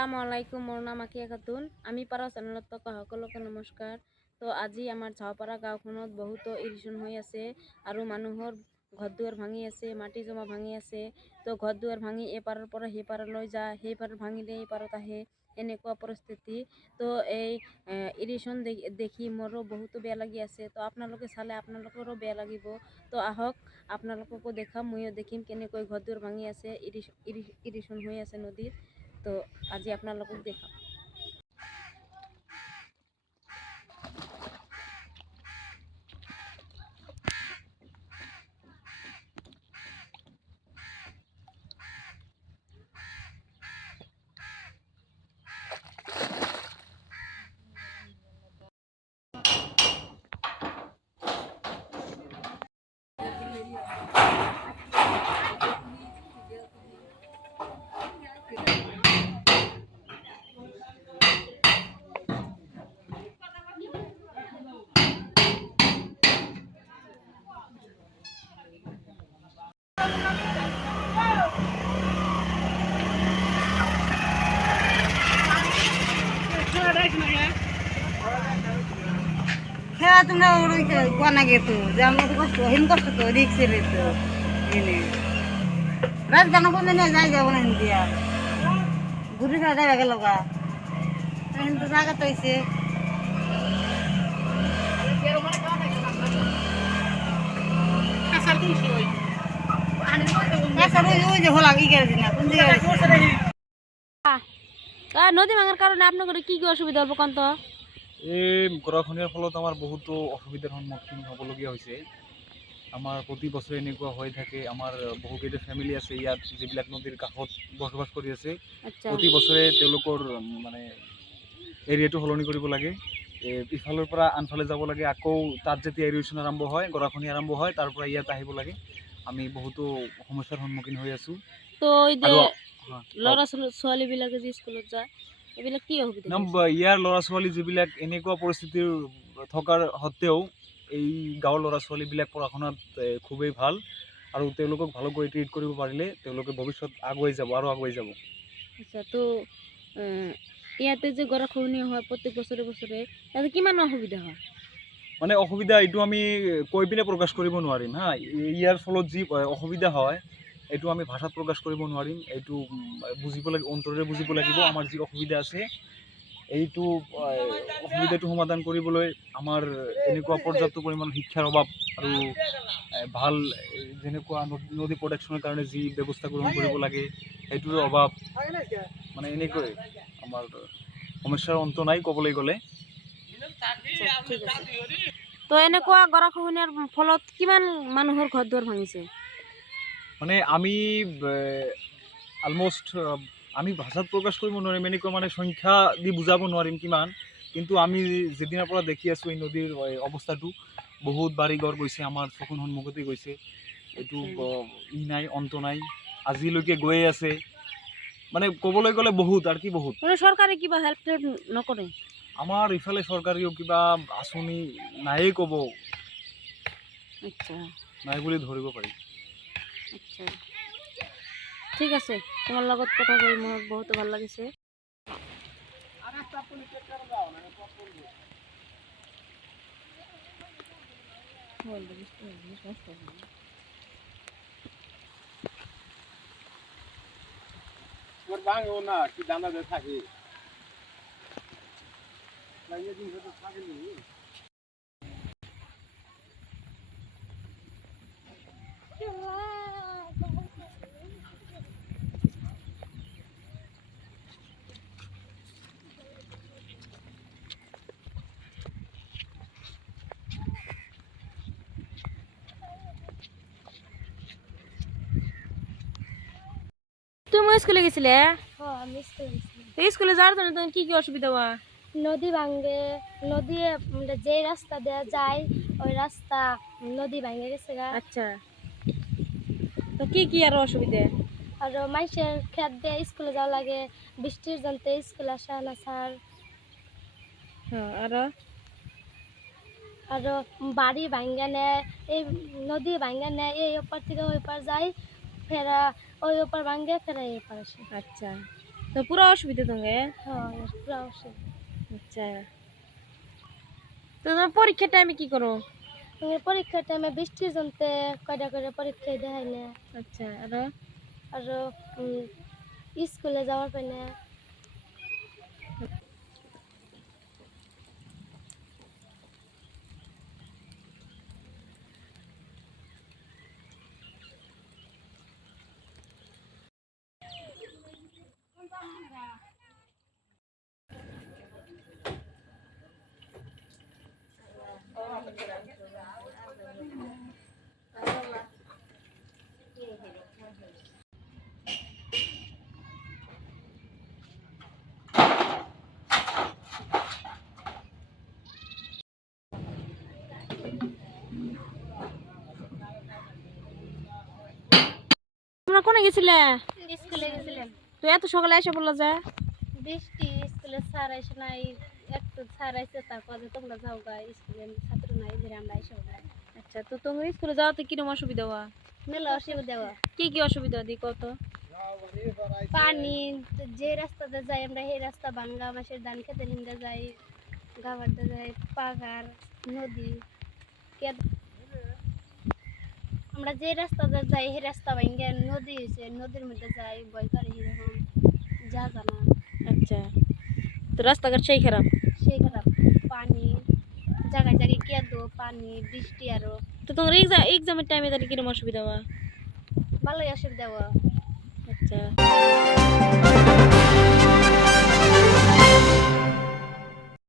আসসালামু আলাইকুম, মোৰ নাম আকিয়া খাতুন। আমি পাৰা চেনেলত থকা সকলোকে নমস্কাৰ। তো আজি আমাৰ ঝাওপাৰা গাঁওখনত বহুতো ইৰিশ্যন হৈ আছে আৰু মানুহৰ ঘৰ দুৱাৰ ভাঙি আছে, মাটি জমা ভাঙি আছে। তো ঘৰ দুৱাৰ ভাঙি এপাৰৰ পৰা সেইপাৰলৈ যায়, সেইপাৰ ভাঙিলে এইপাৰত আহে, এনেকুৱা পৰিস্থিতি। তো এই ইৰিশ্যন দেখি মোৰো বহুতো বেয়া লাগি আছে। তো আপোনালোকে চালে আপোনালোকৰো বেয়া লাগিব। তো আহক আপোনালোককো দেখাম, ময়ো দেখিম কেনেকৈ ঘৰ দুৱাৰ ভাঙি আছে, ইৰিশ্যন হৈ আছে নদীত। তো আজি আপোনালোকক দেখাম। খেলা তোমরা ওই কোনা গেতো যে আমরা তো কষ্ট হিম কষ্ট তো রিক্সের তো এনে রাত গান কোনে না যাই যাব না দিয়া ঘুরে ফেরা যাবে গেল গা কিন্তু জায়গা তো হইছে ওই যে হলা কি করে না কোন জায়গায় নদী ভাঙার কারণে আপনাদের কি কি অসুবিধা হবো কন্ত? এই গৰাখহনীয়াৰ ফলত আমাৰ বহুতো অসুবিধাৰ সন্মুখীন হ'বলগীয়া হৈছে। আমাৰ প্ৰতি বছৰে এনেকুৱা হৈ থাকে। আমাৰ বহুকেইটা ফেমিলি আছে ইয়াত যিবিলাক নদীৰ কাষত বসবাস কৰি আছে। আচ্ছা, প্ৰতি বছৰে তেওঁলোকৰ মানে এৰিয়াটো সলনি কৰিব লাগে। ইফালৰ পৰা আনফালে যাব লাগে, আকৌ তাত যেতিয়া এৰিয়েশ্যন আৰম্ভ হয়, গৰাখহনি আৰম্ভ হয়, তাৰ পৰা ইয়াত আহিব লাগে। আমি বহুতো সমস্যাৰ সন্মুখীন হৈ আছোঁ। তো এই যে আৰু ল'ৰা ছোৱালী বিলাকে যে স্কুলত যায় এইবিলাক কি অসুবিধা? ইয়াৰ ল'ৰা ছোৱালী যিবিলাক এনেকুৱা পৰিস্থিতিৰ থকাৰ সত্ত্বেও এই গাঁৱৰ ল'ৰা ছোৱালীবিলাক পঢ়া শুনাত খুবেই ভাল আৰু তেওঁলোকক ভালকৈ ট্ৰিট কৰিব পাৰিলে তেওঁলোকে ভৱিষ্যত আগুৱাই যাব আৰু আগুৱাই যাব। আচ্ছা, তো ইয়াতে যে গৰাখহনীয়া হয় প্ৰত্যেক বছৰে বছৰে, তাতে কিমান অসুবিধা হয়? মানে অসুবিধা এইটো আমি কৈ পিনে প্ৰকাশ কৰিব নোৱাৰিম হা। ইয়াৰ ফলত যি অসুবিধা হয় এইটো আমি ভাষাত প্ৰকাশ কৰিব নোৱাৰিম। এইটো বুজিব লাগিব, অন্তৰেৰে বুজিব লাগিব আমাৰ যি অসুবিধা আছে। এইটো অসুবিধাটো সমাধান কৰিবলৈ আমাৰ এনেকুৱা পৰ্যাপ্ত পৰিমাণৰ শিক্ষাৰ অভাৱ আৰু ভাল যেনেকুৱা নদী প্ৰটেকশ্যনৰ কাৰণে যি ব্যৱস্থা গ্ৰহণ কৰিব লাগে সেইটোৰ অভাৱ। মানে এনেকৈ আমাৰ সমস্যাৰ অন্ত নাই ক'বলৈ গ'লে। ঠিক আছে। তো এনেকুৱা গৰাখহনীয়াৰ ফলত কিমান মানুহৰ ঘৰ দুৱাৰ ভাঙিছে? মানে আমি অলমষ্ট আমি ভাষাত প্ৰকাশ কৰিব নোৱাৰিম, এনেকুৱা মানে সংখ্যা দি বুজাব নোৱাৰিম কিমান। কিন্তু আমি যেদিনাৰ পৰা দেখি আছোঁ এই নদীৰ অৱস্থাটো বহুত বাঢ়ি গড় গৈছে, আমাৰ চকুৰ সন্মুখতে গৈছে। এইটো নাই, অন্ত নাই, আজিলৈকে গৈয়ে আছে। মানে ক'বলৈ গ'লে বহুত আৰু কি বহুত। মানে চৰকাৰে কিবা হেল্প নকৰে? আমাৰ ইফালে চৰকাৰীও কিবা আঁচনি নায়েই ক'ব। আচ্ছা, নাই বুলি ধৰিব পাৰি। আচ্ছা, ঠিক আছে, তোমাৰ লগত কথা কৈ মোৰ বহুত ভাল লাগিছে। না কি দানা থাকে লাগিয়ে দিন হয়তো থাকেনি। তুমি স্কুলে গেছিলে? আমি স্কুলে যাওয়ার জন্য তোমার কি কি অসুবিধা হয়? নদী ভাঙে, নদী যে রাস্তা দেওয়া যায় ওই রাস্তা নদী ভাঙে গেছে গা। আচ্ছা, তো কি কি আর অসুবিধা? আর মাইসের খেত দিয়ে স্কুলে যাওয়া লাগে, বৃষ্টির জন্যে স্কুল আসা না স্যার। হ্যাঁ, আর বাড়ি ভাঙ্গা নেয়, এই নদী ভাঙ্গা নেয়, এই ওপার থেকে ওই পার যায়, ফেরা ওই ওপার ভাঙ্গে ফেরা এই পার আসে। আচ্ছা, তো পুরো অসুবিধা তোমাকে? হ্যাঁ পুরা অসুবিধা। আচ্ছা, তো তোমার পরীক্ষার টাইমে কি করো? পরীক্ষার টাইমে বৃষ্টির জন্যে কয়টা করে পরীক্ষায় দেখাই না। আচ্ছা, আরো? আর স্কুলে যাওয়ার পাই না। তোমরা কোনে গেছিলে? স্কুলে গেছিলাম। তো এত সকালে এসে বললো যে? বৃষ্টি, স্কুলে স্যার আইসে নাই, একটু স্যার আইসে তারপরে তোমরা যাও গা, স্কুলে ছাত্র নাই, ধরে আমরা আইসে গা। আচ্ছা, তো তোমার স্কুলে যাওয়াতে কিরকম অসুবিধা হওয়া? মেলা অসুবিধা দেওয়া, কি কি অসুবিধা দি কত? পানি, যে রাস্তাতে যাই আমরা সেই রাস্তা ভাঙ্গা, মাসের ধান খেতে নিন্দা যাই, গাবারতে যাই, পাহাড়, নদী, আমরা যে রাস্তাতে যাই সেই রাস্তা ভাঙ্গে নদী হয়েছে, নদীর মধ্যে যাই, ভয় করে সেরকম যা জানা। আচ্ছা, তো রাস্তাঘাট সেই খারাপ? সেই খারাপ, পানি জায়গায় জায়গায় কেঁদো, পানি, বৃষ্টি আরো। তো তোমার এক্সামের টাইমে তাহলে কিরকম অসুবিধা হওয়া? ভালোই অসুবিধা হওয়া। আচ্ছা।